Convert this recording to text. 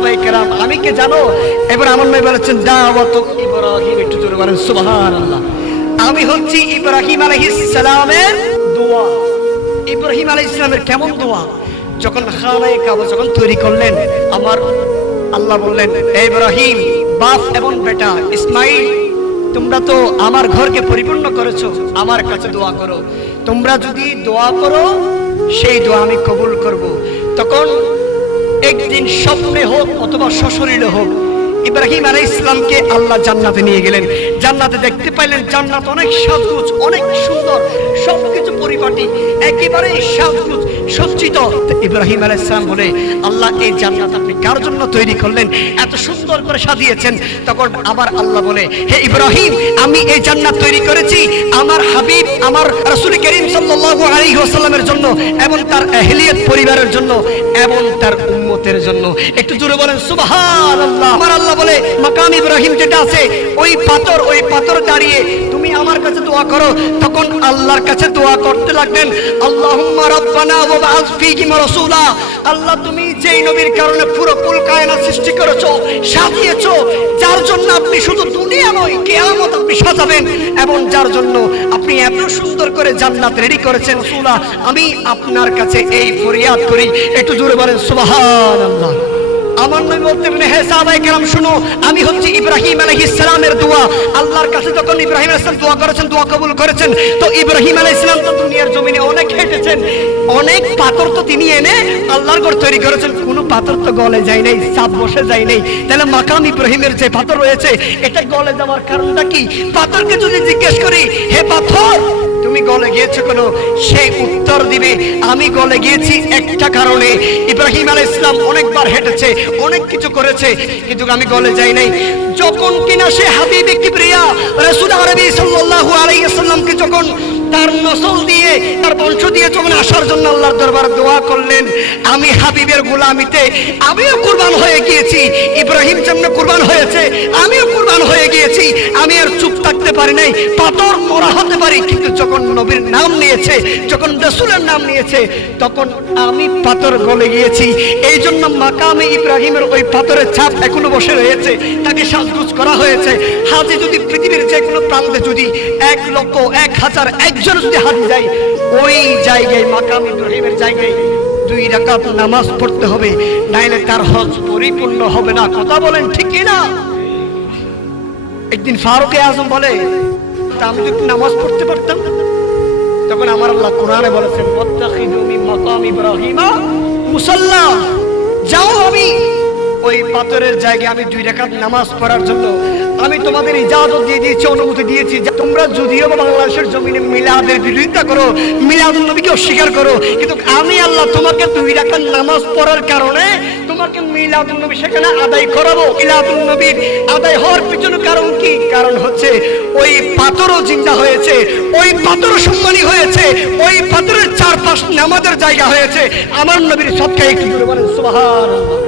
সাহাবায়ে কেরাম, আমি কে জানো? এবার আমার নবী বলেছেন দাওয়াত ইব্রাহিম, একটু জোরে বলেন সুবহানাল্লাহ। আমি হচ্ছি ইব্রাহিম আলাইহিস সালামের দোয়া। ইব্রাহিম আলাইহিস সালামের কেমন দোয়া? যখন খানায়ে কাবা যখন তৈরি করলেন, আমার আল্লাহ বললেন, ইব্রাহিম বাপ এবং বেটা ইসমাইল, তোমরা তো আমার ঘরকে পরিপূর্ণ করেছো, আমার কাছে দোয়া করো। তোমরা যদি দোয়া করো সেই দোয়া আমি কবুল করব। তখন একদিন স্বপ্নে হোক অথবা সশরীরে হোক, ইব্রাহিম আলাইহিস সালামকে আল্লাহ জান্নাতে নিয়ে গেলেন। জান্নাতে দেখতে পাইলেন জান্নাত অনেক সাজগোজ, অনেক সুন্দর, সবকিছু পরিপাটি, একেবারে সাজগোজ সজ্জিত। ইব্রাহিম আলাইহিস সালাম বলে, আল্লাহ এই জান্নাত আপনি কার জন্য তৈরি করলেন? এত সুন্দর করে সাজিয়েছেন। তখন আবার আল্লাহ বলে, হে ইব্রাহিম, আমি এই জান্নাত তৈরি করেছি আমার হাবিব, আমার রাসূল করিম সাল্লাল্লাহু আলাইহি ওয়াসাল্লামের জন্য এবং তার আহলিয়ত পরিবারের জন্য এবং তার উম্মতের জন্য। একটু জোরে বলেন সুবহানাল্লাহ। আমার আল্লাহ বলে, মাকাম ইব্রাহিম যেটা আছে, ওই পাথর দাঁড়িয়ে তুমি আমার কাছে দোয়া করো। তখন আল্লাহর কাছে দোয়া করতে লাগলেন, আল্লাহুম্মা রাব্বানা ওয়া বা'আস ফীহিম রাসূলা। আল্লাহ, তুমি যেই নবীর কারণে পুরো কুল কায়নাত সৃষ্টি করেছো, সাজিয়েছো, যার জন্য আপনি শুধু দুনিয়া নয় কিয়ামত আপনি সাজাবেন, এবং যার জন্য আপনি এত সুন্দর করে জান্নাত রেডি করেছেন, রাসূলা, আমি আপনার কাছে এই ফরিয়াদ করি। একটু জোরে বলেন সুবহানাল্লাহ। আমার নবী বলতেন, হে সাহাবায়ে কেরাম শুনো, আমি হচ্ছি ইব্রাহিম আলাইহিস সালামের দোয়া। আল্লাহর কাছে যখন ইব্রাহিম আলাইহিস সালাম দোয়া করেছেন, দোয়া কবুল করেছেন। তো ইব্রাহিম আলাইহিস সালাম তো দুনিয়ার জমিনে অনেক হেঁটেছেন, অনেক পাথর তো তিনি এনে আল্লাহর ঘর তৈরি করেছেন। কোনো পাথর তো গলে যায় নাই, চাপ বসে যায় নাই। তাহলে মাকাম ইব্রাহিমের যে পাথর রয়েছে, এটা গলে যাওয়ার কারণটা কি? পাথরকে যদি জিজ্ঞেস করি, হে পাথর তুমি গলে গিয়েছো কেন, সেই উত্তর দিবে, আমি গলে গিয়েছি একটা কারণে। ইব্রাহিম আলাইহিস সালাম অনেকবার হেঁটেছে, অনেক কিছু করেছে, কিন্তু আমি গলে যাই নাই। যখন কিনা সে হাবিবে কিবরিয়া রাসূল আরবি সাল্লাল্লাহু আলাইহি ওয়াসাল্লামকে যখন তার নসল দিয়ে, তার বংশ দিয়ে যখন আসার জন্য আল্লাহর দরবারে দোয়া করলেন, আমি হাবিবের গোলামিতে আমিও কুরবান হয়ে গিয়েছি। ইব্রাহিম যেমন কুরবান হয়েছে, আমিও কুরবান হয়ে গিয়েছি। আমি আর চুপ থাকতে পারি নাই। পাথর মরা হতে পারি, কিন্তু যখন নবীর নাম নিয়েছে, যখন রাসূলের নাম নিয়েছে, তখন আমি পাথর গলে গিয়েছি। এই জন্য মাকামে ইব্রাহিমের ওই পাথরের ছাপ এখনো বসে রয়েছে, তাকে সাজগোজ করা হয়েছে। হাজি যদি পৃথিবীর যে কোনো প্রান্তে যদি 1 লক্ষ 1000 একজন যদি হাজি যায়, ওই জায়গায় মাকাম ইব্রাহিমের জায়গায় 2 রাকাত নামাজ পড়তে হবে, নাইলে তার হজ পরিপূর্ণ হবে না। কথা বলেন ঠিক কি না? একদিন ফারুক আজম বলে, আমি যদি নামাজ পড়তে পারতাম। তখন আমার আল্লাহ কোরআনে বলেছেন, ওয়াত্তাখিযু মিন মাকাম ইব্রাহিমা মুসাল্লা, যাও আমি ওই পাথরের জায়গায় আমি 2 রাকাত নামাজ পড়ার জন্য আমি তোমাদের ইজাজত দিয়ে দিয়েছি, অনুমতি দিয়েছি। তোমরা যদিও বাংলাদেশের জমিনে মিলাদের বিরোধিতা করো, মিলাদুন নবীকে অস্বীকার করো, কিন্তু আমি আল্লাহ তোমাকে 2 রাকাত নামাজ পড়ার কারণে তোমাকে মিলাদুন নবী সেখানে আদায় করাবো। মিলাদুন নবীর আদায় হওয়ার পিছনে কারণ কি? কারণ হচ্ছে ওই পাথরও জিন্দা হয়েছে, ওই পাথরও সম্মানী হয়েছে, ওই পাথরের চারপাশ নামাজের জায়গা হয়েছে। আমার নবীর সদকায়ে একটু জোরে বলেন সুবহানাল্লাহ।